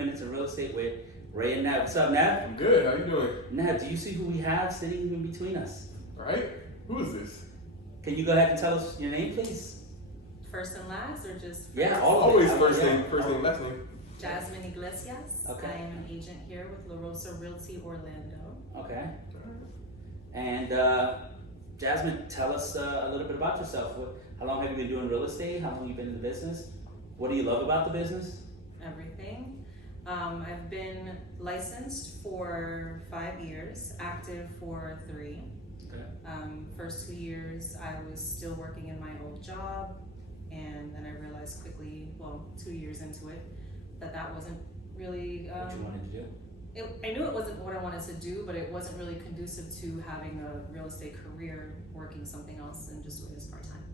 Minutes of Real Estate with Rey and Nev. What's up, Nev? I'm good. How you doing? Nev, do you see who we have sitting in between us? Right? Who is this? Can you go ahead and tell us your name, please? First and last, or just first? Yeah, Always I first yeah. name, last name. Jasmine Iglesias. Okay. I am an agent here with La Rosa Realty Orlando. Okay. And Jasmine, tell us a little bit about yourself. How long have you been doing real estate? How long have you been in the business? What do you love about the business? Everything. I've been licensed for 5 years, active for 3. Okay. First 2 years, I was still working in my old job, and then I realized quickly, 2 years into it, that wasn't really What you wanted to do? I knew it wasn't what I wanted to do, but it wasn't really conducive to having a real estate career, working something else and just doing this part-time.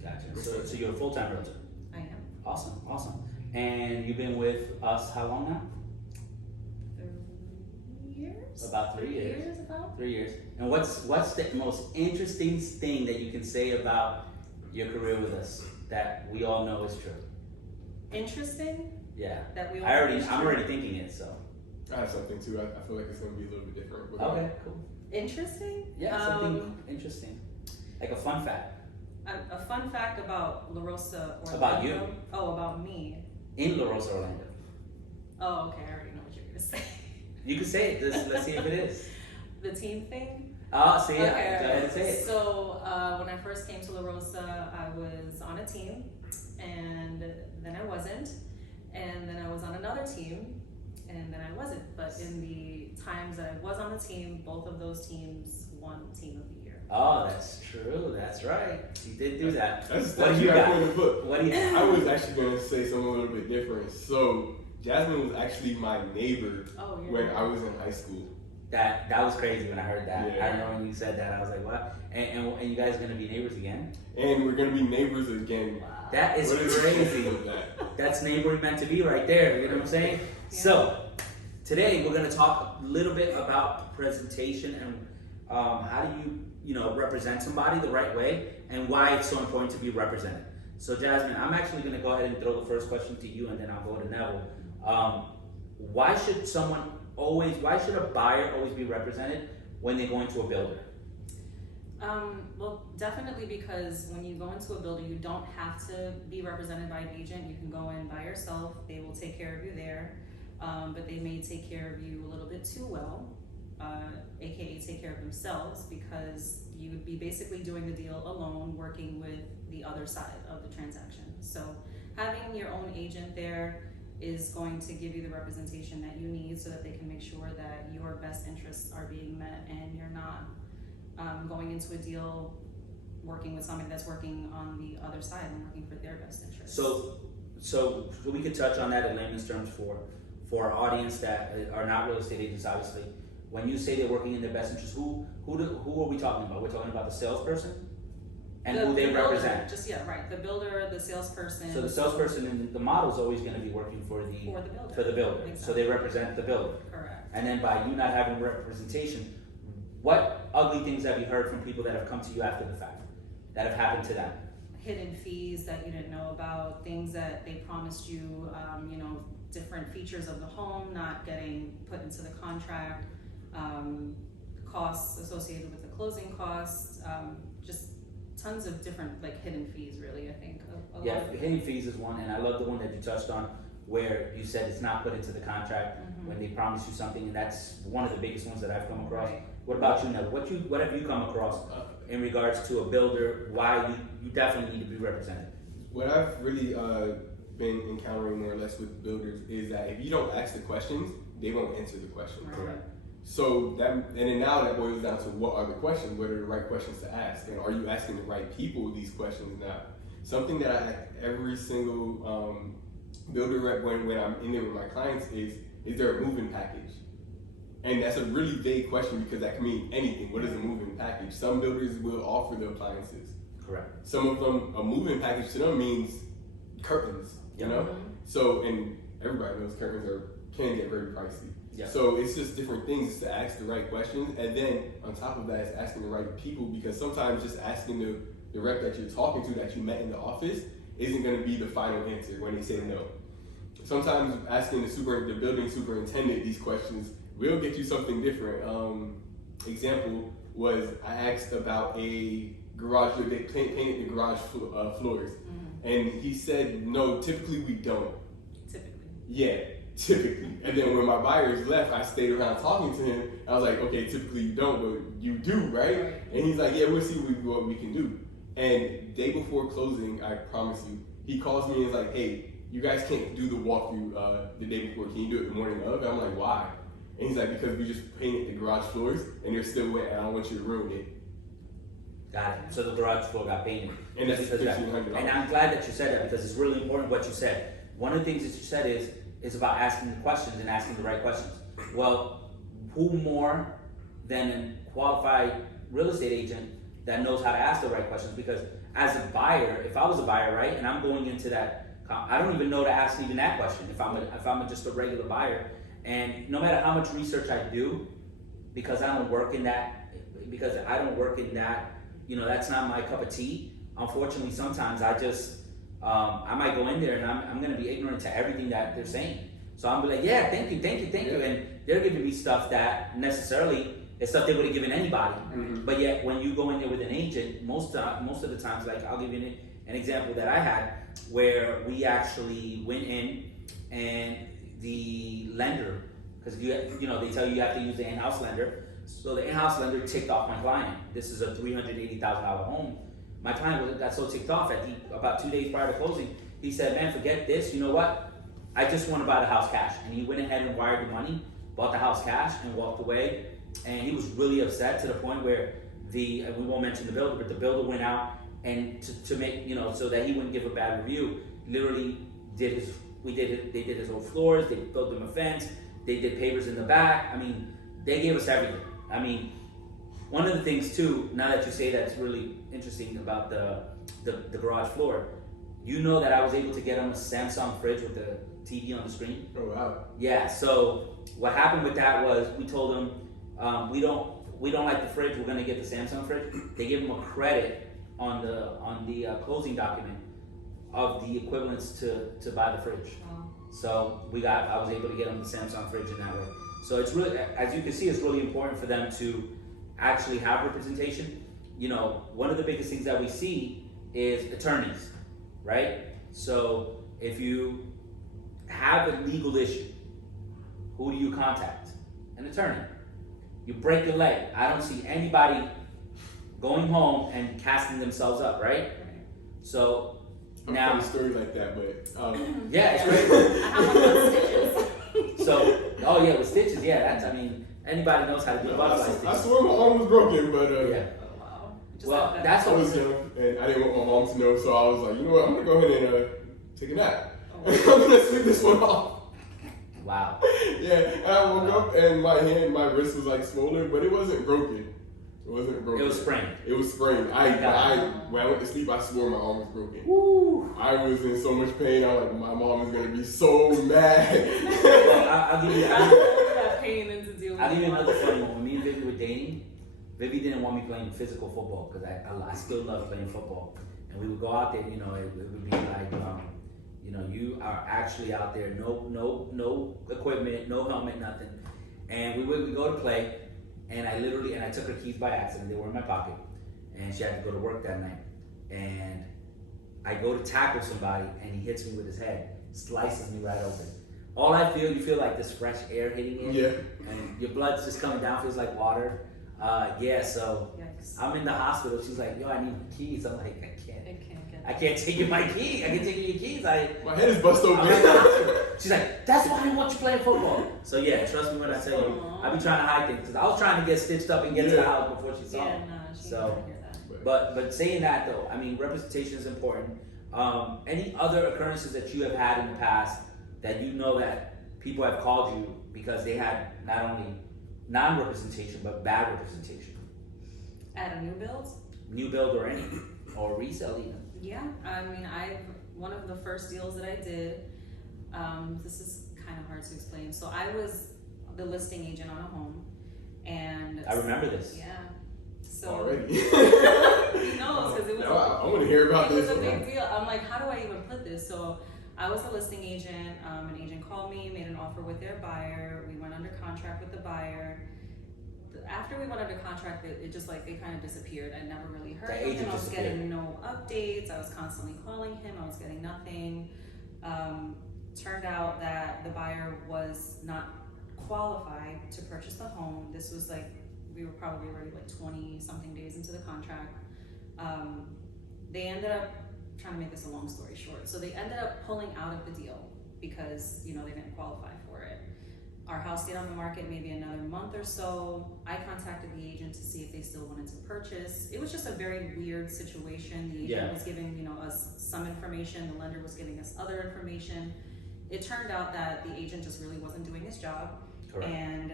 Gotcha. So you're a full-time realtor? I am. Awesome. And you've been with us how long now? 3 years? About 3 years. 3 years about? 3 years. And what's the most interesting thing that you can say about your career with us that we all know is true? Interesting? Yeah. That we all I'm already thinking it, so. I have something too. I feel like it's gonna be a little bit different. But Okay, cool. Interesting? Yeah, something interesting. Like a fun fact. A fun fact about La Rosa Orlando. About you. Oh, about me. In La Rosa, Orlando. Oh, okay, I already know what you're gonna say. You can say it. Let's see if it is. The team thing? Oh, say it. Okay, Go ahead and say it. So when I first came to La Rosa, I was on a team, and then I wasn't, and then I was on another team, and then I wasn't. But in the times that I was on the team, both of those teams won Team of the Year. Oh, that's true. That's right. You did do that. That's What do you got? in the book. What do you have? I was actually gonna say something a little bit different. So Jasmine was actually my neighbor Oh, yeah. when I was in high school. That was crazy when I heard that. Yeah. I remember when you said that. I was like, what? And you guys are gonna be neighbors again? And we're gonna be neighbors again. Wow. That is What is crazy. that? That's neighborhood meant to be right there. You know what I'm saying? Yeah. So today we're gonna talk a little bit about presentation and how do you represent somebody the right way and why it's so important to be represented. So Jasmine, I'm actually gonna go ahead and throw the first question to you, and then I'll go to Neville. Why should a buyer always be represented when they go into a builder? Well, definitely, because when you go into a builder, you don't have to be represented by an agent. You can go in by yourself. They will take care of you there, but they may take care of you a little bit too well, aka take care of themselves, because you would be basically doing the deal alone, working with the other side of the transaction. So having your own agent there is going to give you the representation that you need so that they can make sure that your best interests are being met and you're not going into a deal working with somebody that's working on the other side and working for their best interests. So we could touch on that in layman's terms for our audience that are not real estate agents, obviously. When you say they're working in their best interest, who are we talking about? We're talking about the salesperson and who they builder, represent. The builder, the salesperson. So the salesperson and the model is always going to be working for the builder. Exactly. So they represent the builder. Correct. And then by you not having representation, what ugly things have you heard from people that have come to you after the fact that have happened to them? Hidden fees that you didn't know about, things that they promised you, different features of the home not getting put into the contract, costs associated with the closing costs, just tons of different hidden fees, really. I think Hidden fees is one, and I love the one that you touched on where you said it's not put into the contract when they promise you something, and that's one of the biggest ones that I've come across. Right. What about you, Nev? What have you come across in regards to a builder? Why you definitely need to be represented? What I've really been encountering more or less with builders is that if you don't ask the questions, they won't answer the questions. Right. So now that boils down to what are the questions? What are the right questions to ask? And are you asking the right people these questions now? Something that I ask every single builder rep when I'm in there with my clients is there a moving package? And that's a really vague question because that can mean anything. What is a moving package? Some builders will offer the appliances. Correct. Some of them, a moving package to them means curtains, you know? So, and everybody knows curtains can get very pricey. Yeah. So it's just different things to ask the right questions. And then on top of that, it's asking the right people, because sometimes just asking the rep that you're talking to that you met in the office isn't going to be the final answer when they say no. sometimes asking the building superintendent these questions will get you something different. Example was I asked about a garage, they painted the garage floors. And he said, no, typically we don't. Typically. Yeah, typically. And then when my buyers left, I stayed around talking to him. I was like, okay, typically you don't, but you do, right? And he's like, yeah, we'll see what we can do. And day before closing, I promise you, he calls me and is like, hey, you guys can't do the walkthrough the day before. Can you do it the morning of? And I'm like, why? And he's like, because we just painted the garage floors and they're still wet and I don't want you to ruin it. Got it. So the garage floor got painted. And that's $1,500. And I'm glad that you said that because it's really important what you said. One of the things that you said is about asking the questions and asking the right questions. Well, who more than a qualified real estate agent that knows how to ask the right questions? Because as a buyer, if I was a buyer, right, and I'm going into that, I don't even know to ask even that question. If I'm just a regular buyer, and no matter how much research I do, because I don't work in that, that's not my cup of tea. Unfortunately, sometimes I might go in there and I'm going to be ignorant to everything that they're saying. So I'm like, yeah, thank you. And they're giving me stuff that necessarily is stuff they would have given anybody. Mm-hmm. But yet, when you go in there with an agent, most of the times, like I'll give you an example that I had where we actually went in and the lender, because they tell you have to use the in-house lender. So the in-house lender ticked off my client. This is a $380,000 home. My client got so ticked off that about 2 days prior to closing, he said, man, forget this. You know what? I just want to buy the house cash. And he went ahead and wired the money, bought the house cash, and walked away. And he was really upset to the point where we won't mention the builder, but the builder went out and to make, so that he wouldn't give a bad review, literally they did his old floors, they built him a fence, they did pavers in the back. I mean, they gave us everything. I mean, one of the things too, now that you say that's really interesting about the garage floor, that I was able to get him a Samsung fridge with the TV on the screen. Oh wow. Yeah, so what happened with that was we told him, we don't like the fridge, we're gonna get the Samsung fridge. They gave him a credit on the closing document of the equivalents to buy the fridge. Wow. So I was able to get him the Samsung fridge in that way. So it's really, as you can see, it's really important for them to actually have representation. One of the biggest things that we see is attorneys, right? So if you have a legal issue, who do you contact? An attorney. You break your leg. I don't see anybody going home and casting themselves up, right? So now, a story like that, but yeah, it's great. I have one with stitches. So, with stitches, anybody knows how to do butterfly stitches. I swear my arm was broken, but yeah. Oh, wow. Well, that's I what was young and I didn't want my mom to know, so I was like, you know what, I'm gonna go ahead and take a nap. Oh. I'm gonna sleep this one off. Wow. Yeah, and I woke up and my wrist was like swollen, but it wasn't broken. It wasn't broken. It was sprained. It was sprained. When I went to sleep, I swore my arm was broken. Woo. I was in so much pain. I was like, my mom is gonna be so mad. Well, I'll give you that pain and to deal with. I'll give you another funny one. When me and Vivi were dating, Vivi didn't want me playing physical football because I still love playing football. And we would go out there, it would be like, you are actually out there, no equipment, no helmet, nothing. And we would go to play, and I took her keys by accident. They were in my pocket, and she had to go to work that night. And I go to tackle somebody, and he hits me with his head, slices me right open. All you feel like this fresh air hitting you, Yeah. and your blood's just coming down, feels like water. So Yikes. I'm in the hospital. She's like, yo, I need my keys. I'm like, I It can't get can't take you my keys. I can't take you your keys. My head is busted I'm in the open. hospital. She's like, that's why I didn't want you playing football. So yeah, trust me when I tell you, Aww. I be trying to hide things because I was trying to get stitched up and get to the house before she saw Yeah, me. no, she So, didn't hear that. But saying that though, representation is important. Any other occurrences that you have had in the past that that people have called you because they had not only non-representation but bad representation? At a new build? New build or any, or resale even. Yeah, one of the first deals that I did, this is kind of hard to explain. So I was the listing agent on a home, and I remember this. Yeah. So Already. he knows because it was. I want to hear about It this. was a big deal. I'm like, how do I even put this? So I was a listing agent. An agent called me, made an offer with their buyer. We went under contract with the buyer. After we went under contract, it just like, it kind of disappeared. I never really heard from him. I was getting no updates. I was constantly calling him. I was getting nothing. Turned out that the buyer was not qualified to purchase the home. This was like, we were probably already like 20 something days into the contract. They ended up, trying to make this a long story short, so they ended up pulling out of the deal because, you know, they didn't qualify for it. Our house stayed on the market maybe another month or so. I contacted the agent to see if they still wanted to purchase. It was just a very weird situation. The agent was giving, you know, us some information, the lender was giving us other information. It turned out that the agent just really wasn't doing his job. Correct. And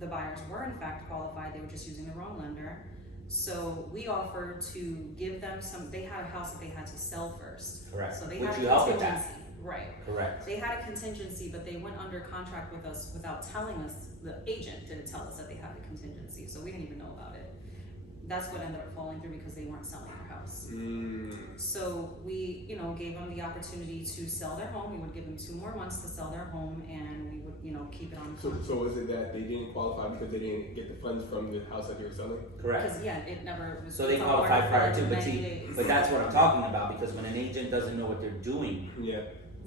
the buyers were in fact qualified, they were just using the wrong lender. So we offered to give them some, they had a house that they had to sell first. Correct. So they Would had you a help with contingency. that? Right. Correct. They had a contingency, but they went under contract with us without telling us. The agent didn't tell us that they had a contingency, so we didn't even know about it. That's what ended up falling through because they weren't selling our house. So we, you know, gave them the opportunity to sell their home. We would give them 2 more months to sell their home, and we would, you know, keep it on. So was it that they didn't qualify because they didn't get the funds from the house that they were selling? Correct. Because it never was. So they qualified prior to, but that's what I'm talking about, because when an agent doesn't know what they're doing,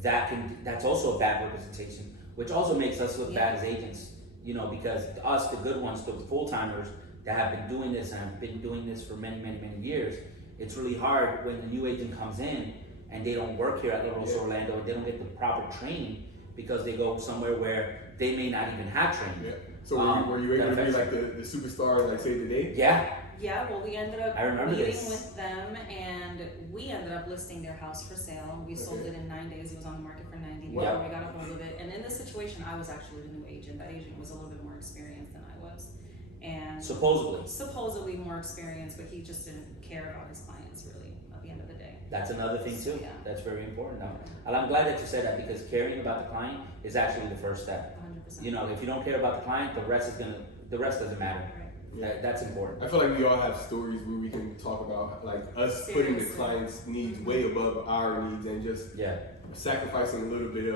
that's also a bad representation, which also makes us look bad as agents, you know, because us, the good ones, the full-timers that have been doing this and have been doing this for many, many, many years, it's really hard when the new agent comes in and they don't work here at La Rosa Orlando, they don't get the proper training because they go somewhere where they may not even have training. So were you able to be like the superstar, like Save the Day? Yeah, well, we ended up meeting this with them, and we ended up listing their house for sale. We sold it in 9 days. It was on the market for 90 days. We got a hold of it. And in this situation, I was actually the new agent. That agent was a little bit more experienced than I was. And supposedly more experienced, but he just didn't care about his clients really at the end of the day. That's another thing too. That's very important. And I'm glad that you said that, because caring about the client is actually the first step. 100%. You know, if you don't care about the client, the rest doesn't matter. That's important. I feel like we all have stories where we can talk about like us putting the client's needs way above our needs and just sacrificing a little bit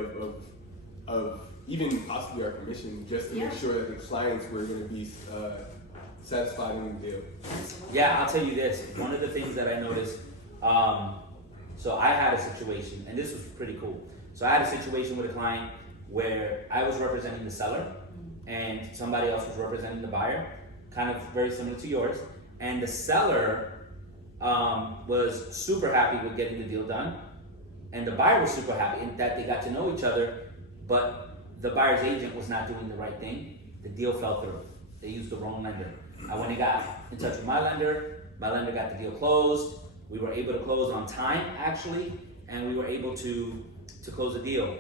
of even possibly our commission just to make sure that the clients were going to be satisfied in the deal. Yeah, I'll tell you this. One of the things that I noticed, so I had a situation, and this was pretty cool. So I had a situation with a client where I was representing the seller and somebody else was representing the buyer, kind of very similar to yours. And the seller was super happy with getting the deal done, and the buyer was super happy in that they got to know each other, but the buyer's agent was not doing the right thing. The deal fell through. They used the wrong lender. I went and got in touch with my lender got the deal closed. We were able to close on time, actually, and we were able to close the deal.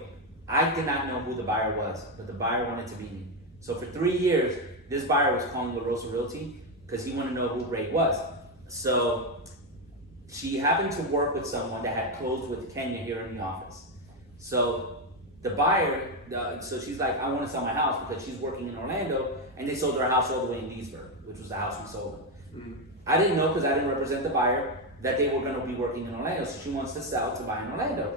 I did not know who the buyer was, but the buyer wanted to meet me. So for 3 years, this buyer was calling La Rosa Realty because he wanted to know who Rey was. So she happened to work with someone that had closed with Kenya here in the office. So the buyer, so she's like, I want to sell my house because she's working in Orlando, and they sold her house all the way in Leesburg, which was the house we sold. I didn't know, because I didn't represent the buyer, that they were going to be working in Orlando. So she wants to sell to buy in Orlando.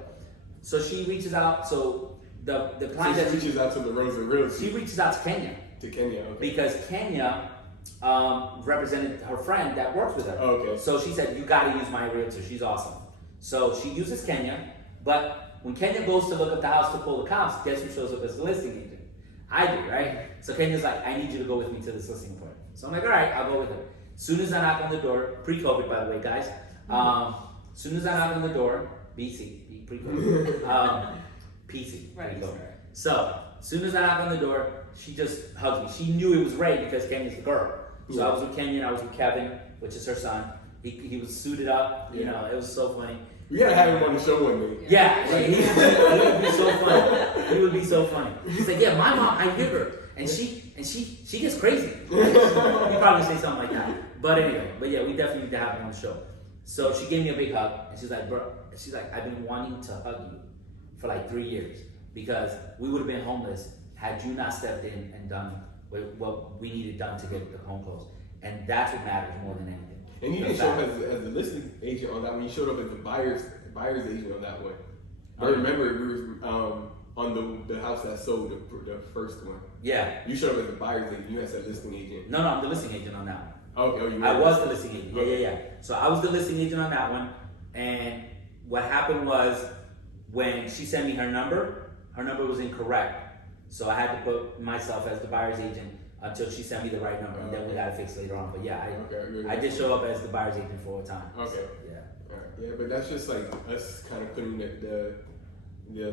So she reaches out. So the client that reaches out to La Rosa Realty. She reaches out to Kenya. Because Kenya represented her friend that works with her. So she said, you got to use my realtor. She's awesome. So she uses Kenya, but when Kenya goes to look up the house to pull the comps, guess who shows up as the listing agent? I do, right? So Kenya's like, I need you to go with me to this listing appointment. So I'm like, all right, I'll go with her. Soon as I knock on the door, pre-COVID by the way, guys. Soon as I knock on the door, BC, pre-COVID, PC, pre-COVID. So soon as I knock on the door, she just hugs me. She knew it was Rey because Kenya's the girl. So I was with Kenya and I was with Kevin, which is her son. He was suited up, you know, it was so funny. We gotta have him on the show one day. He would be so funny. He would be so funny. He's like, yeah, my mom, I hear her, and she gets crazy. He'd probably say something like that. But anyway, we definitely need to have him on the show. So she gave me a big hug, and she's like, bro, I've been wanting to hug you for like 3 years because we would have been homeless had you not stepped in and done what we needed done to get the home closed. And that's what matters more than anything. And you didn't show up as the listing agent on that one. You showed up as the buyer's agent on that one. I remember we were on the house that sold the first one. Yeah. You showed up as the buyer's agent. You had said listing agent. No, I'm the listing agent on that one. Oh, you were. I was the listing agent. Yeah. So I was the listing agent on that one, and what happened was when she sent me her number was incorrect. So I had to put myself as the buyer's agent until she sent me the right number, and then we got it fixed later on. But yeah, I did show up as the buyer's agent for a time. Okay. So, yeah. All right. Yeah, but that's just like us kind of putting the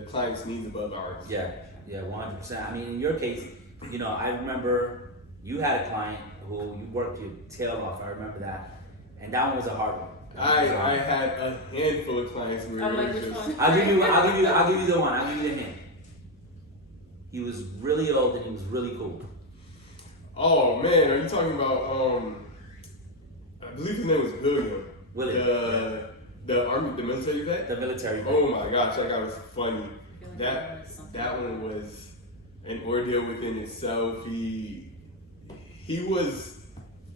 client's needs above ours. Yeah, 100%. I mean, in your case, I remember you had a client who you worked your tail off. I remember that, and that one was a hard one. I had a handful of clients where I'm like, it was which just. one? I'll give you the one. I'll give you the hint. He was really old and he was really cool. Oh man, are you talking about I believe his name was William. William. The army, the military vet. The military vet. Oh my gosh, that guy was funny. Like That one was an ordeal within itself. He was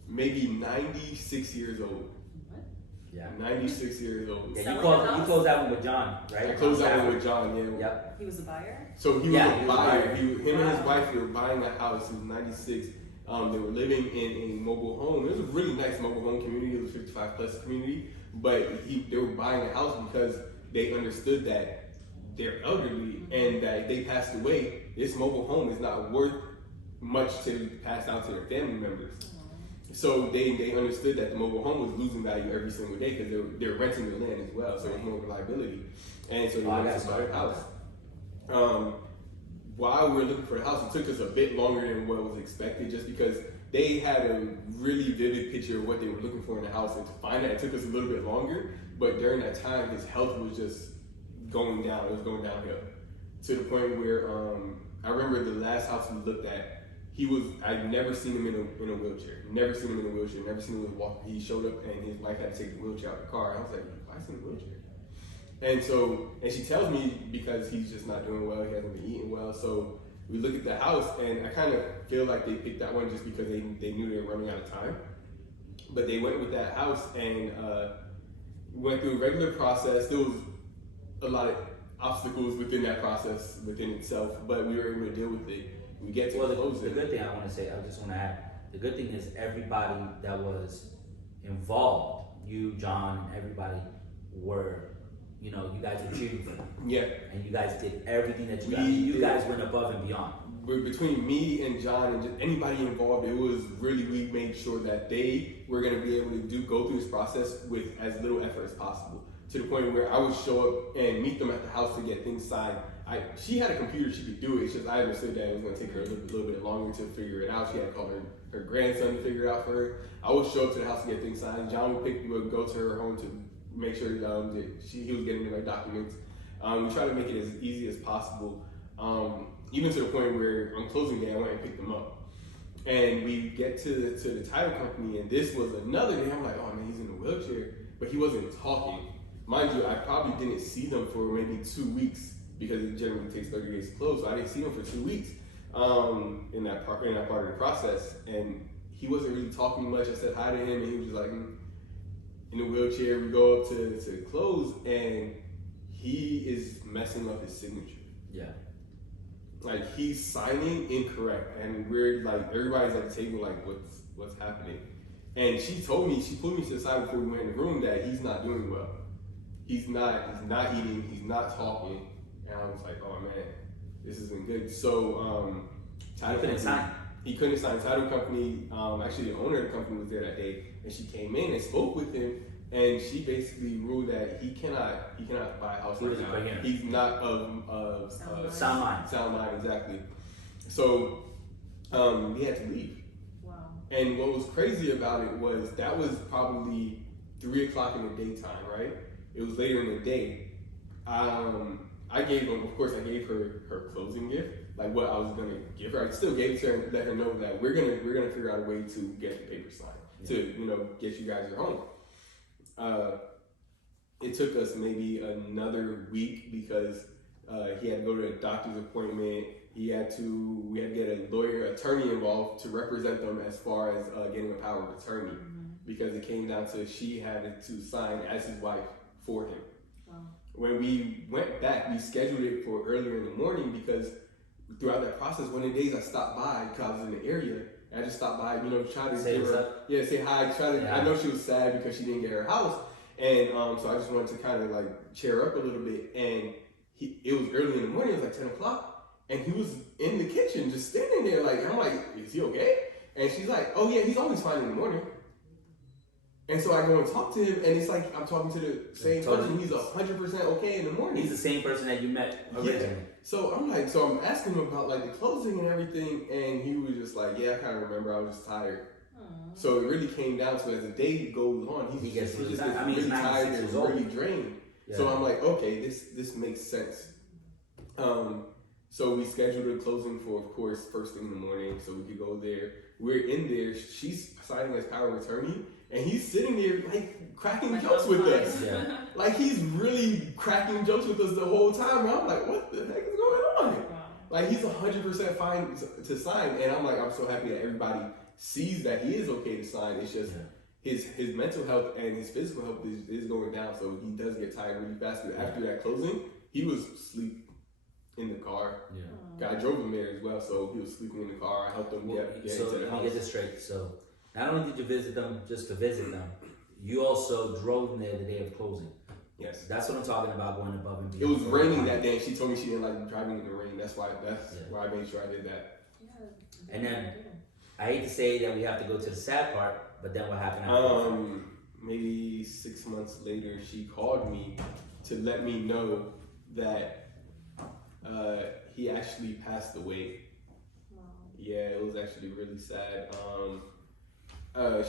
maybe 96 years old. What? Yeah. 96 years old. Yeah, Selling you the house? closed that one with John, right? I closed that one with John, yeah. Yep. He was a buyer? So he was Yeah, a he was a buyer. buyer. Him and his wife were buying a house. He was 96. They were living in a mobile home. It was a really nice mobile home community. It was a 55 plus community. But they were buying a house because they understood that they're elderly and that if they passed away, this mobile home is not worth much to pass down to their family members. So they understood that the mobile home was losing value every single day because they're renting the land as well, so it was more of a liability. And so they wanted to buy a house. While we were looking for the house, it took us a bit longer than what was expected just because they had a really vivid picture of what they were looking for in the house, and to find that it took us a little bit longer. But during that time, his health was just going down. It was going downhill to the point where I remember the last house we looked at. I'd never seen him in a wheelchair. Never seen him in a wheelchair. Never seen him walk. He showed up and his wife had to take the wheelchair out of the car. I was like, why is he in a wheelchair? And she tells me because he's just not doing well. He hasn't been eating well. So we look at the house, and I kind of feel like they picked that one just because they knew they were running out of time. But they went with that house and went through a regular process. There was a lot of obstacles within that process within itself, but we were able to deal with it. We get to close the it. good thing I want to say, I just want to add, the good thing is everybody that was involved, you, John, and everybody were, you guys were cheering for them. Yeah. And you guys did everything that you guys went above and beyond. Between me and John and just anybody involved, it was really, we made sure that they were going to be able to go through this process with as little effort as possible. To the point where I would show up and meet them at the house to get things signed. She had a computer, she could do it. It's just I understood that it was going to take her a little bit longer to figure it out. She had to call her grandson to figure it out for her. I would show up to the house to get things signed. John would go to her home to make sure that he was getting the right documents. We try to make it as easy as possible. Even to the point where on closing day, I went and picked them up. And we get to the title company, and this was another day. I'm like, oh man, he's in a wheelchair, but he wasn't talking. Mind you, I probably didn't see them for maybe 2 weeks because it generally takes 30 days to close. So I didn't see them for 2 weeks in that part of the process. And he wasn't really talking much. I said hi to him, and he was just like in a wheelchair. We go up to close, and he is messing up his signature. Yeah. Like he's signing incorrect, and we're like everybody's at the table like what's happening. And she pulled me to the side before we went in the room that he's not doing well. He's not eating, he's not talking. And I was like, oh man, this isn't good. So He couldn't sign. He couldn't sign. Title company, actually the owner of the company was there that day, and she came in and spoke with him, and she basically ruled that he cannot buy a house right now. He's not of sound mind. Sound mind, exactly. So he had to leave. Wow. And what was crazy about it was that was probably 3 o'clock in the daytime, right? It was later in the day. I gave her closing gift, like what I was gonna give her. I still gave it to her and let her know that we're gonna figure out a way to get the paper signed to get you guys your home. It took us maybe another week because he had to go to a doctor's appointment. We had to get a attorney involved to represent them as far as getting a power of attorney, because it came down to she had to sign as his wife for him. Wow. when we went back, we scheduled it for earlier in the morning because throughout that process, one of the days I stopped by because I was in the area. And I just stopped by, try to Say give her, say hi. I know she was sad because she didn't get her house, and so I just wanted to kind of like cheer her up a little bit. And it was early in the morning. It was like 10 o'clock, and he was in the kitchen just standing there. Like I'm like, is he okay? And she's like, oh yeah, he's always fine in the morning. And so I go and talk to him, and it's like I'm talking to the same person. He's 100% okay in the morning. He's the same person that you met originally. Yeah. So I'm asking him about like the closing and everything, and he was just like, yeah, I kind of remember. I was just tired. Aww. So it really came down to as the day goes on, he gets really tired and really drained. Yeah. So I'm like, okay, this makes sense. So we scheduled a closing for, of course, first thing in the morning, so we could go there. We're in there. She's signing as power of attorney. And he's sitting there like cracking jokes with us. Yeah. Like he's really cracking jokes with us the whole time. And I'm like, what the heck is going on? Wow. Like he's 100% fine to sign. And I'm like, I'm so happy that everybody sees that he is okay to sign. It's just his mental health and his physical health is going down. So he does get tired really fast. But after that closing, he was asleep in the car. Yeah. I drove him there as well. So he was sleeping in the car. I helped him get into the house. So let me get this straight. So not only did you visit them just to visit them, you also drove them there the day of closing. Yes. That's what I'm talking about, going above and beyond. It was raining that day, and she told me she didn't like driving in the rain. That's why I made sure I did that. Yeah. And then, I hate to say that we have to go to the sad part, but then what happened after? Maybe 6 months later, she called me to let me know that he actually passed away. Wow. Yeah, it was actually really sad.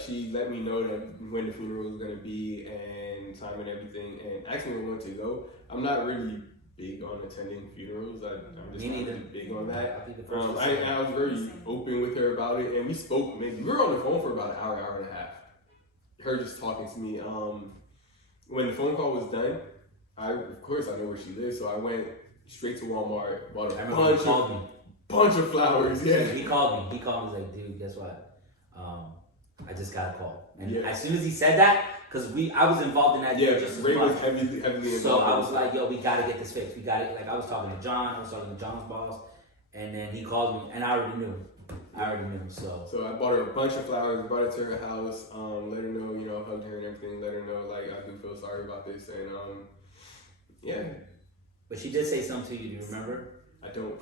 She let me know that when the funeral was gonna be and time and everything, and asked me when to go. I'm not really big on attending funerals. I'm just not really big on that. I was very open with her about it, and we spoke. We were on the phone for about an hour and a half. Her just talking to me. When the phone call was done, of course I know where she lives, so I went straight to Walmart, bought a bunch of flowers. Yeah, he called me. He called me like, dude, guess what? I just got a call, and as soon as he said that, because I was involved in that. Yeah, just Ray was heavily involved. So I was like, yo, we gotta get this fixed. We got it. Like I was talking to John. I was talking to John's boss, and then he called me, and I already knew. So I bought her a bunch of flowers, brought it to her house, let her know, hugged her and everything, let her know like I do feel sorry about this, and yeah. But she did say something to you. Do you remember? I don't.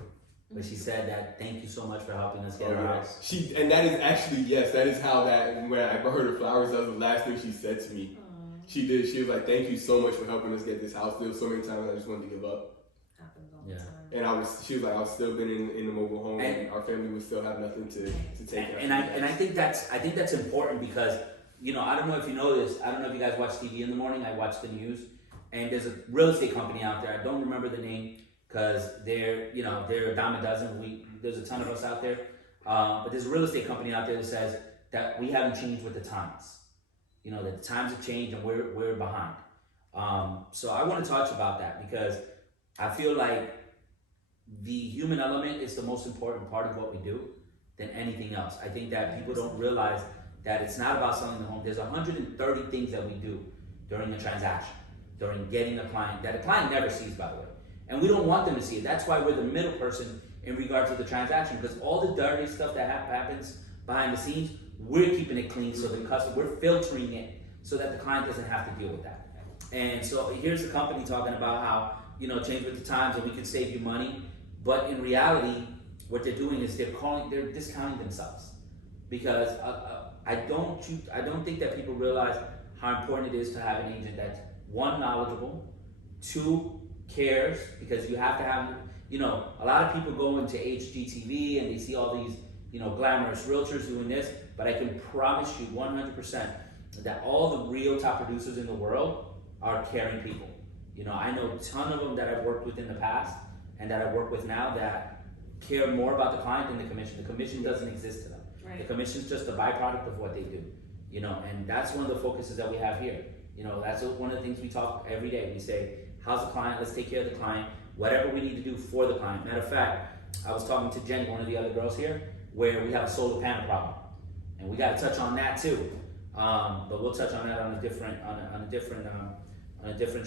But she said that thank you so much for helping us get our house. And that is actually, that is how when I brought her the flowers, that was the last thing she said to me. Aww. She did. She was like, thank you so much for helping us get this house. There was so many times I just wanted to give up. Happens all the time. And she was like, I've still been in the mobile home, and our family would still have nothing to take care of. And I think that's important because, I don't know if you know this. I don't know if you guys watch TV in the morning. I watch the news, and there's a real estate company out there. I don't remember the name. Because they're a dime a dozen. There's a ton of us out there. But there's a real estate company out there that says that we haven't changed with the times. That the times have changed and we're behind. So I want to touch about that because I feel like the human element is the most important part of what we do than anything else. I think that people don't realize that it's not about selling the home. There's 130 things that we do during a transaction, during getting a client, that a client never sees, by the way. And we don't want them to see it. That's why we're the middle person in regards to the transaction, because all the dirty stuff that happens behind the scenes, we're keeping it clean so the customer, we're filtering it so that the client doesn't have to deal with that. And so here's the company talking about how, change with the times and we can save you money. But in reality, what they're doing is they're discounting themselves. Because I don't think that people realize how important it is to have an agent that's one, knowledgeable, two, cares, because you have to have, a lot of people go into HGTV and they see all these, glamorous realtors doing this, but I can promise you 100% that all the real top producers in the world are caring people. I know a ton of them that I've worked with in the past and that I work with now that care more about the client than the commission. The commission doesn't exist to them. Right. The commission is just a byproduct of what they do, and that's one of the focuses that we have here. That's one of the things we talk every day. We say, how's the client? Let's take care of the client. Whatever we need to do for the client. Matter of fact, I was talking to Jenny, one of the other girls here, where we have a solar panel problem, and we got to touch on that too. But we'll touch on that on a different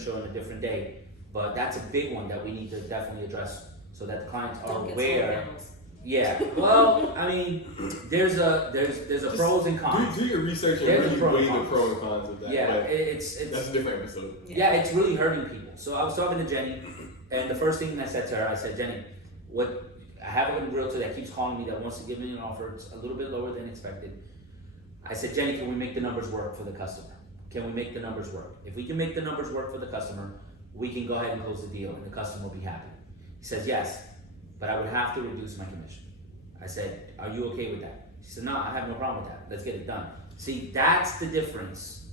show on a different day. But that's a big one that we need to definitely address so that the clients are Don't get aware. sold bills. Yeah. Well, I mean, there's a pros and cons. Do your research and There's a really pro and weigh the cons. pros and cons of that. Yeah, But it's that's a different episode. yeah, it's really hurting people. So I was talking to Jenny, and the first thing I said to her, I said, Jenny, I have a realtor that keeps calling me that wants to give me an offer. It's a little bit lower than expected. I said, Jenny, can we make the numbers work for the customer? Can we make the numbers work? If we can make the numbers work for the customer, we can go ahead and close the deal, and the customer will be happy. He says, yes, but I would have to reduce my commission. I said, are you okay with that? She said, no, I have no problem with that. Let's get it done. See, that's the difference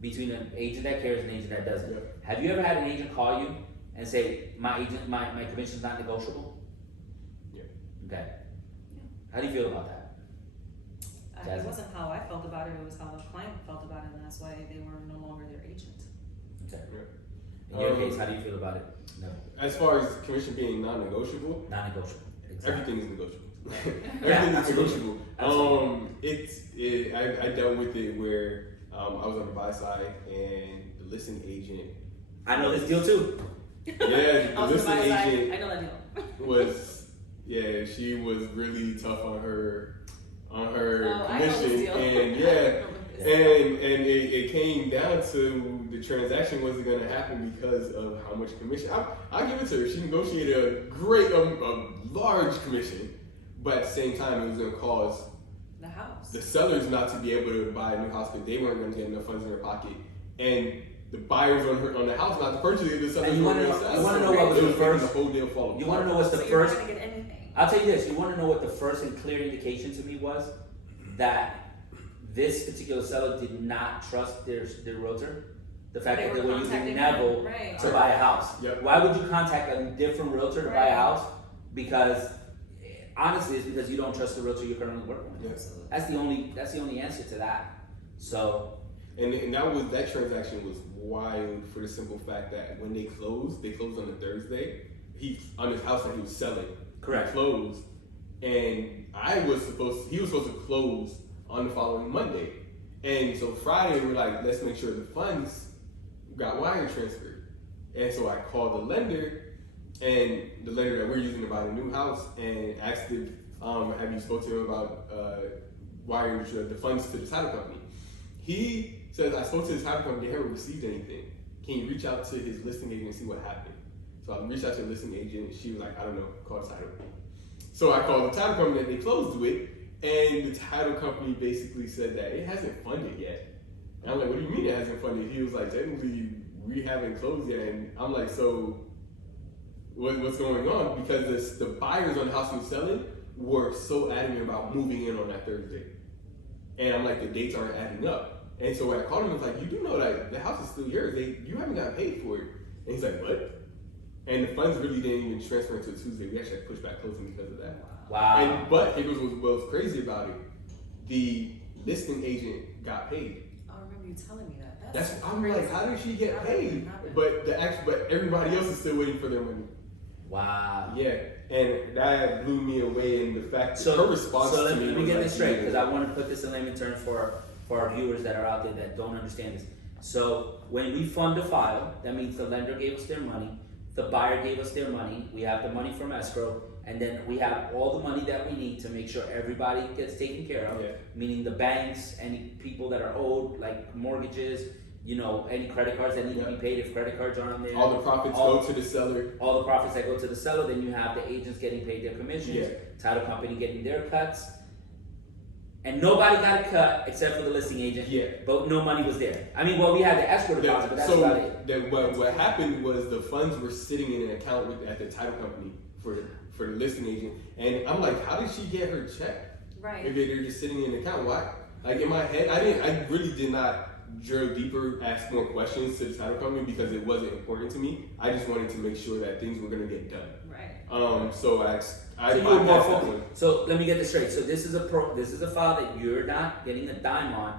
between an agent that cares and an agent that doesn't. Yeah. Have you ever had an agent call you and say, my commission's not negotiable? Yeah. Okay. How do you feel about that? It wasn't how I felt about it, it was how the client felt about it, and that's why they were no longer their agent. Okay. Yeah. In your case, how do you feel about it? No. As far as commission being non-negotiable, Non-negotiable. Exactly. everything is negotiable. Yeah, Everything is absolutely. negotiable. Absolutely. I dealt with it where I was on the buy side and the listing agent. I know this deal too. Yeah, I the was listing on the buy side, agent I know that deal. was, yeah, she was really tough on her Oh, I know this commission, deal. and I yeah, remember this. and it came down to the transaction wasn't going to happen because of how much commission. I'll give it to her. She negotiated a large commission, but at the same time, it was going to cause The house. the sellers not to be able to buy a new house because they weren't going to get enough funds in their pocket, and the buyers on the house not to purchase it. The sellers And you weren't wanna going to know- sell. you wanna So know what was it the making first- the whole deal fall You apart. want to know what's the So you're not first? gonna get anything. I'll tell you this. You want to know what the first and clear indication to me was? That this particular seller did not trust their realtor. The fact They that they were were using contacting Neville them, right. to buy a house. Yep. Why would you contact a different realtor to buy a Right. house? Because honestly, it's because you don't trust the realtor you're currently working with. Yeah. Absolutely. That's the only answer to that. So And that transaction was wild for the simple fact that when they closed on the Thursday. He on his house that he was selling. Correct. He closed, and he was supposed to close on the following Monday. And so Friday we're like, let's make sure the funds got wire transferred. And so I called the lender, and the lender that we're using to buy the new house, and asked if have you spoke to him about wiring the funds to the title company. He says, I spoke to the title company, they haven't received anything. Can you reach out to his listing agent and see what happened? So I reached out to the listing agent, and she was like, I don't know, call the title. So I called the title company that they closed with, and the title company basically said that it hasn't funded yet. And I'm like, what do you mean it hasn't funded? He was like, technically, we haven't closed yet. And I'm like, so what's going on? Because the buyers on the house he was selling were so adamant about moving in on that Thursday. And I'm like, the dates aren't adding up. And so when I called him, I was like, you do know that the house is still yours. You haven't gotten paid for it. And he's like, what? And the funds really didn't even transfer until Tuesday. We actually had to push back closing because of that. wow. But it was what was crazy about it. The listing agent got paid. I remember you telling me that. That's I'm crazy. like, how did she get How did paid? that happen? But everybody else is still waiting for their money. Wow. Yeah, and that blew me away. And the fact that So, her response so to let me me was get like, this straight because I want to put this in layman terms for our viewers that are out there that don't understand this. So when we fund a file, that means the lender gave us their money, the buyer gave us their money, we have the money from escrow, and then we have all the money that we need to make sure everybody gets taken care of. Yeah. Meaning the banks, any people that are owed, like mortgages, any credit cards that need to be paid if credit cards aren't there. all the profits go to the seller. All the profits that go to the seller, then you have the agents getting paid their commissions, Yeah. title company getting their cuts. And nobody got a cut except for the listing agent. Yeah. But no money was there. I mean, well, we had the escrow deposit, but that's about it. What happened was the funds were sitting in an account at the title company for the listing agent, and I'm like, how did she get her check? Right. If they're just sitting in an account, why? Like in my head, I really did not drill deeper, ask more questions to the title company because it wasn't important to me. I just wanted to make sure that things were gonna get done. Right. So I So you were more bypassed that focused. one. So let me get this straight. So this is a file that you're not getting a dime on,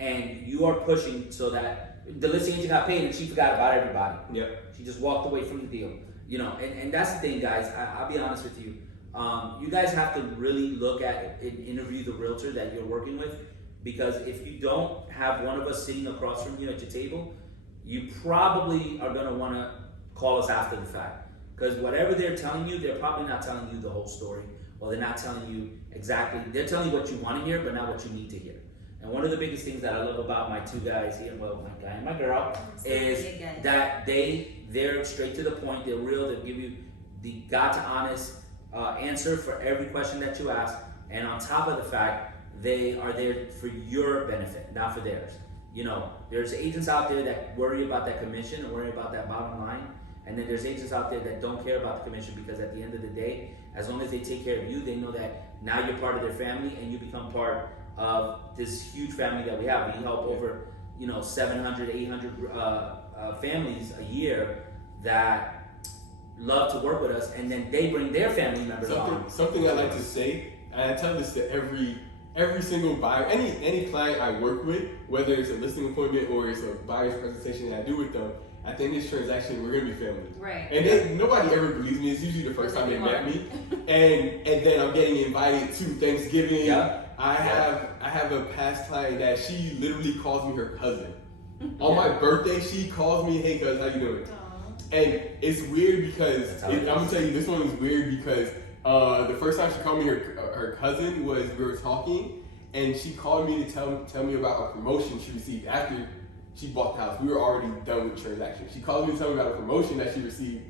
and you are pushing so that the listing agent got paid and she forgot about everybody. Yep. She just walked away from the deal. And that's the thing, guys. I'll be honest with you. You guys have to really look at and interview the realtor that you're working with, because if you don't have one of us sitting across from you at your table, you probably are going to want to call us after the fact. Because whatever they're telling you, they're probably not telling you the whole story, or they're not telling you exactly, they're telling you what you want to hear, but not what you need to hear. And one of the biggest things that I love about my two guys here, well, my guy and my girl, is that they're straight to the point, they're real, they'll give you the God to honest answer for every question that you ask, and on top of the fact, they are there for your benefit, not for theirs. You know, there's agents out there that worry about that commission and worry about that bottom line, and then there's agents out there that don't care about the commission, because at the end of the day, as long as they take care of you, they know that now you're part of their family and you become part of this huge family that we have. We help over 700, 800 families a year that love to work with us, and then they bring their family members on. Something I like to say, and I tell this to every single buyer, any client I work with, whether it's a listing appointment or it's a buyer's presentation that I do with them, at the end of this transaction, we're gonna be family. Right. And nobody ever believes me. It's usually the first time they met me, and then I'm getting invited to Thanksgiving. Yeah. I have a past client that she literally calls me her cousin. On my birthday, she calls me, "Hey, cuz, how you doing?" And it's weird because I'm gonna tell you, this one was weird because the first time she called me her cousin was, we were talking, and she called me to tell me about a promotion she received after she bought the house. We were already done with the transaction. She called me to tell me about a promotion that she received,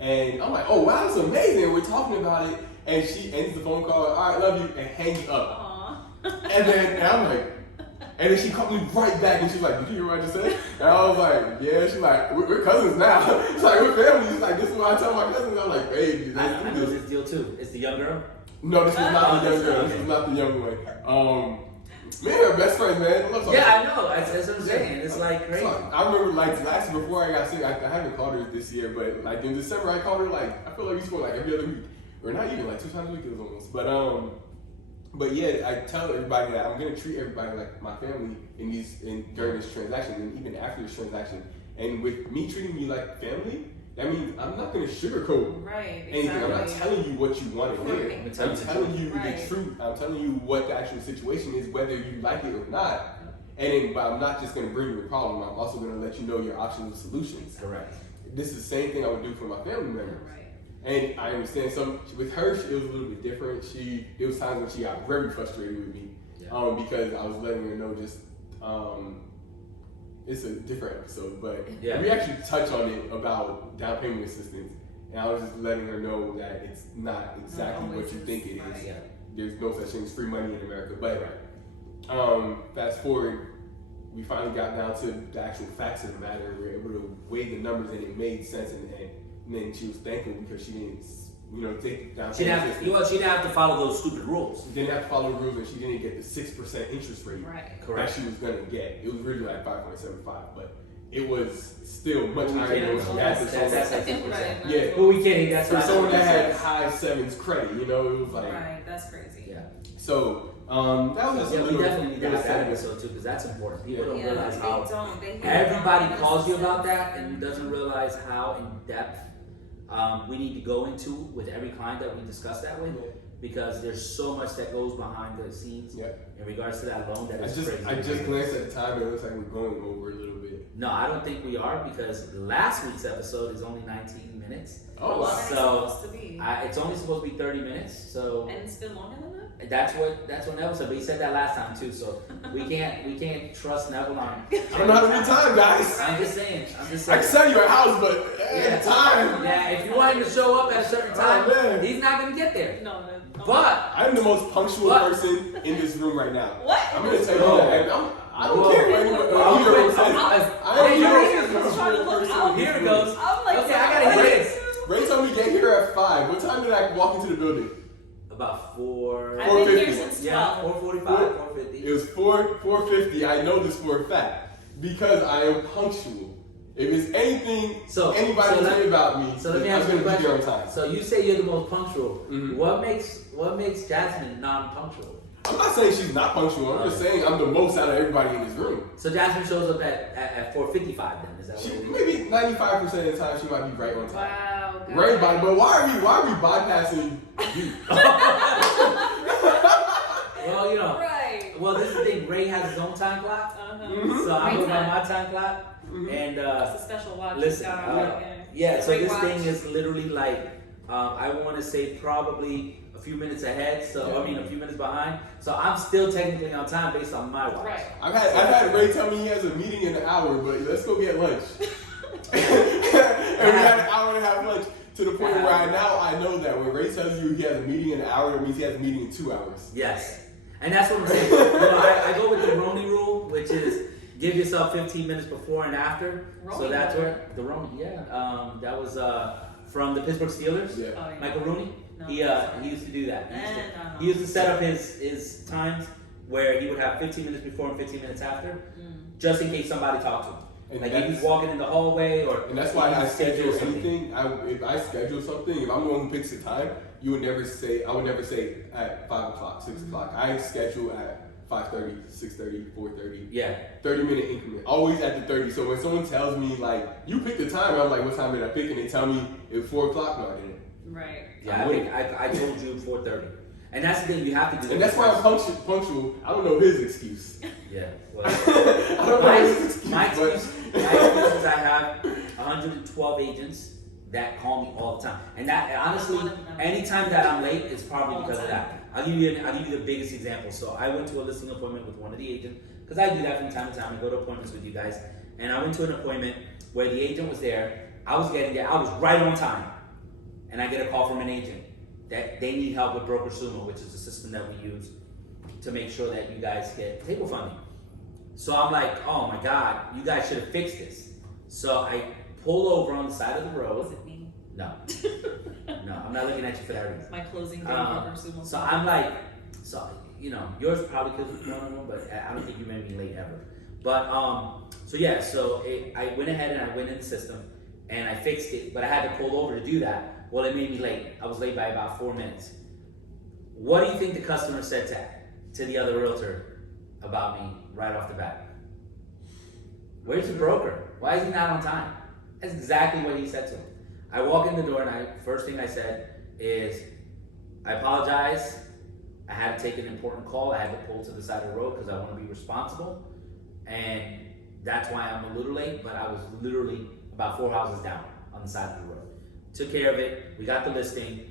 and I'm like, "Oh wow, that's amazing!" We're talking about it, and she ends the phone call, "All right, love you," and hangs up. And I'm like, and then she called me right back, and she's like, "Did you hear what I just said?" And I was like, "Yeah." She's like, "We're cousins now." She's like, "We're family." She's like, "This is what I tell my cousins." I'm like, "Hey, I know this deal too. It's the young girl? No, this is not the young girl. This is not the young one. Man, we're best friends, man. Yeah, I know. That's what I'm saying. It's like crazy. So, I remember before I got sick, I haven't called her this year, but like in December I called her I feel like we spoke like every other week, or not even like 2 times a week. It was almost, but yeah, I tell everybody that I'm gonna treat everybody like my family during this transaction, and even after this transaction. And with me treating you like family, that means I'm not gonna sugarcoat anything. I'm not telling you what you want to hear. I'm telling you the truth. I'm telling you what the actual situation is, whether you like it or not. But I'm not just gonna bring you a problem. I'm also gonna let you know your options and solutions. Correct. This is the same thing I would do for my family members. Right. And I understand with her, it was a little bit different. There was times when she got very frustrated with me, because I was letting her know just, it's a different episode, but we actually touch on it about down payment assistance, and I was just letting her know that it's not exactly what you think it is. There's no such thing as free money in America. But fast forward, we finally got down to the actual facts of the matter. We were able to weigh the numbers, and it made sense. And then she was thankful because she didn't, take down. She didn't have to follow those stupid rules. She didn't have to follow the rules, and she didn't get the 6% interest rate that she was gonna get. It was really like 5.75, but it was still much higher than what she had. That's 6%. Yeah, but we can't. That's for someone that had high 7s credit. It was like That's crazy. Yeah. So that was just a little. We definitely need to have that episode too, because that's important. People don't realize how they everybody calls you about that and doesn't realize how in depth we need to go into with every client that we discuss that with, because there's so much that goes behind the scenes in regards to that loan that is crazy. I just glanced at the time, and it looks like we're going over a little bit. No, I don't think we are, because last week's episode is only 19 minutes. Oh, wow. So it's only supposed to be 30 minutes. So and it's been longer than that. That's what Neville said, but he said that last time too. So we can't trust Neville on. I don't know how to do time, guys. I'm just saying. I can sell you a house, but time. Yeah, if you want him to show up at a certain time, he's not gonna get there. No. But I'm the most punctual person in this room right now. What? I'm gonna tell you that, and I don't care what anyone says. Here it goes. I'm like, okay, I gotta hear this. Ray told me get here at 5. What time did I walk into the building? About 4. I've been here since 12. Yeah, 4:45, 4:50. It was 4:50. I know this for a fact because I am punctual. If it's anything anybody can say about me, so let me I'm ask you a gonna be here on question. time. So you say you're the most punctual. Mm-hmm. What makes Jasmine non-punctual? I'm not saying she's not punctual. I'm just saying I'm the most out of everybody in this room. So Jasmine shows up at 4:55 then, is that what it is? Maybe 95% of the time she might be right on time. Wow. Right, but why are we bypassing you? Well, Right. Well, this is the thing. Ray has his own time clock, so I go by my time clock, and it's a special watch. listen, Yeah, so Great this watch. thing is literally like, I want to say probably a few minutes ahead, so I mean a few minutes behind. So I'm still technically on time based on my watch. Right. I've had Ray tell me he has a meeting in an hour, but let's go get lunch. And we had an hour and a half lunch to the point where I know that when Ray tells you he has a meeting in an hour, it means he has a meeting in 2 hours. Yes, and that's what I'm saying. I go with the Roni rule, which is give yourself 15 minutes before and after. Roni So that's rule. where the Roni, that was from the Pittsburgh Steelers. Yeah. Oh, yeah. Michael Rooney. No, He used to do that. He used to set up his times where he would have 15 minutes before and 15 minutes after, just in case somebody talked to him. And Like if he's walking in the hallway or. And that's why I schedule something. anything. If I schedule something, if I'm the one who picks the time, I would never say at 5 o'clock, 6 o'clock. I schedule at 5:30, 6:30, 4:30. Yeah. 30-minute increment. Always at the 30. So when someone tells me like, you pick the time, I'm like, what time did I pick? And they tell me it's 4 o'clock. No, I didn't. Right. Yeah, I told you 4:30, and that's the thing you have to do. And that's why I'm punctual. I don't know his excuse. Yeah. Well, I don't know his excuse. my excuse is I have 112 agents that call me all the time, and that honestly, anytime that I'm late, it's probably because of that. I'll give you the biggest example. So I went to a listing appointment with one of the agents because I do that from time to time. I go to appointments with you guys, and I went to an appointment where the agent was there. I was getting there. I was right on time. And I get a call from an agent that they need help with Broker Sumo, which is a system that we use to make sure that you guys get table funding. So I'm like, oh my God, you guys should have fixed this. So I pull over on the side of the road. Was it me? No. No, I'm not looking at you for that reason. My closing day for Sumo. So I'm like, yours probably could be one of them, but I don't think you made me late ever. But, I went ahead and I went in the system and I fixed it, but I had to pull over to do that. Well, it made me late. I was late by about 4 minutes. What do you think the customer said to the other realtor about me right off the bat? Where's the broker? Why is he not on time? That's exactly what he said to him. I walk in the door and first thing I said is, I apologize. I had to take an important call. I had to pull to the side of the road because I want to be responsible. And that's why I'm a little late, but I was literally about 4 houses down on the side of the road. Took care of it. We got the listing.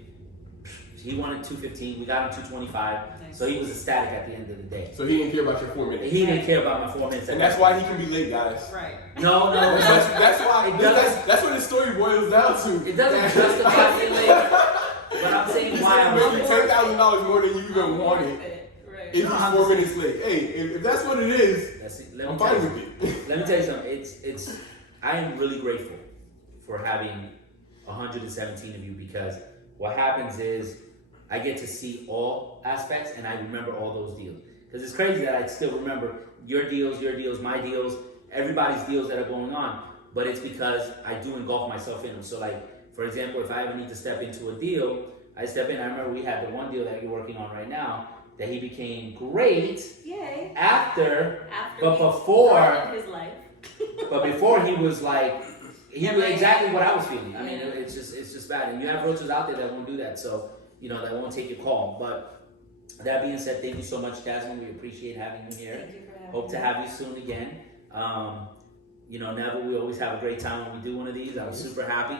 He wanted 215. We got him 225. Nice. So he was ecstatic at the end of the day. So he didn't care about your 4 minutes. He didn't care about my 4 minutes. And that's why he can be late, guys. Right. No. That's why. That's what the story boils down to. It doesn't justify being late. But I'm saying why I'm maybe late. $10,000 more than you even wanted. Right. If he's 4 minutes late. Hey, if that's what it is, I'm fine with it. Let me tell you something. I am really grateful for having 117 of you because what happens is I get to see all aspects and I remember all those deals. Because it's crazy that I still remember your deals, my deals, everybody's deals that are going on. But it's because I do engulf myself in them. So like, for example, if I ever need to step into a deal, I step in. I remember we had the one deal that you're working on right now that he became great. Yay. After but before his life. But before he was like, he knew exactly what I was feeling. I mean, it's just bad. And you have realtors out there that won't do that. So, that won't take your call. But that being said, thank you so much, Jasmine. We appreciate having you here. Thank you for having Hope to have you soon again. Neville, we always have a great time when we do one of these. I'm super happy.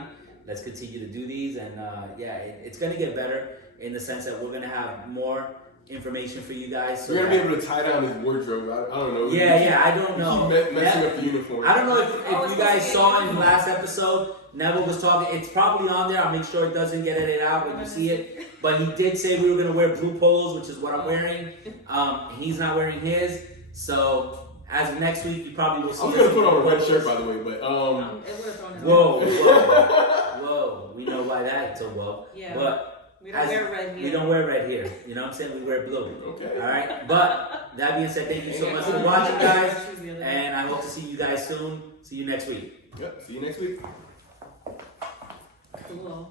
Let's continue to do these. And it's going to get better in the sense that we're going to have more information for you guys. So we're going to be able to tie down his wardrobe. I don't know. I don't know. Keep messing up the uniform. I don't know if you guys saw in the last episode, Neville was talking. It's probably on there. I'll make sure it doesn't get edited out when you see it. But he did say we were going to wear blue polos, which is what I'm wearing. He's not wearing his. So as of next week, you probably will see. I'm going to put on a red shirt, by the way. But whoa. We know why that. So well. Yeah. But we don't wear red here. We don't wear red here. You know what I'm saying? We wear blue. Okay. All right. But that being said, thank you so much for watching, guys. And I hope to see you guys soon. See you next week. Yep. See you next week. Cool.